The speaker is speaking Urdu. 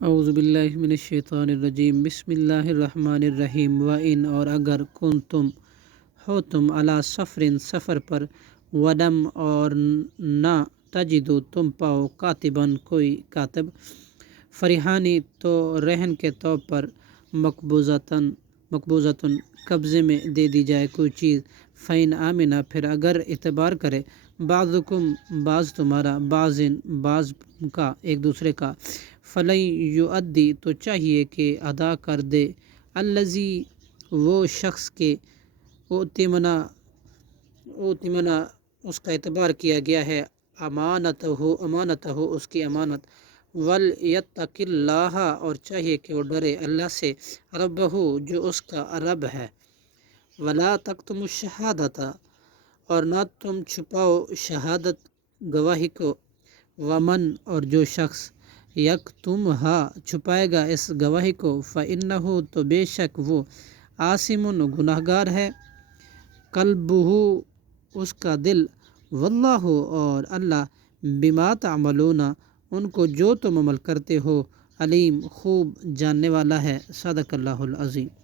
اعوذ باللہ من الشیطان الرجیم، بسم اللہ الرحمن الرحیم۔ وَإِنْ اور اگر کنتم ہو تم علی سفرٍ سفر پر، ودم اور نہ تجدو تم پاؤ کاتباً کوئی کاتب، فرحانی تو رہن کے طور پر، مقبوضۃً قبضے میں دے دی جائے کوئی چیز، فَإِنْ آمنا پھر اگر اعتبار کرے، بعضکم بعض تمہارا، بعض کا ایک دوسرے کا، فَلَن یؤدی تو چاہیے کہ ادا کر دے، الذی وہ شخص کے اؤتمنہ اس کا اعتبار کیا گیا ہے، امانتہ اس کی امانت، وَلْیَتَّقِ اللّٰہ اور چاہیے کہ وہ ڈرے اللہ سے، ربہ جو اس کا رب ہے، وَلَا تَکْتُمُوا الشَّہَادَۃَ اور نہ تم چھپاؤ شہادت گواہی کو، وَمَن اور جو شخص یکتمھا چھپائے گا اس گواہی کو، فَإِنَّہُ تو بے شک وہ، آثم گناہ گار ہے، قلبہ اس کا دل، واللہ اور اللہ، بما تعملون ان کو جو تم عمل کرتے ہو، علیم خوب جاننے والا ہے۔ صدق اللہ العظیم۔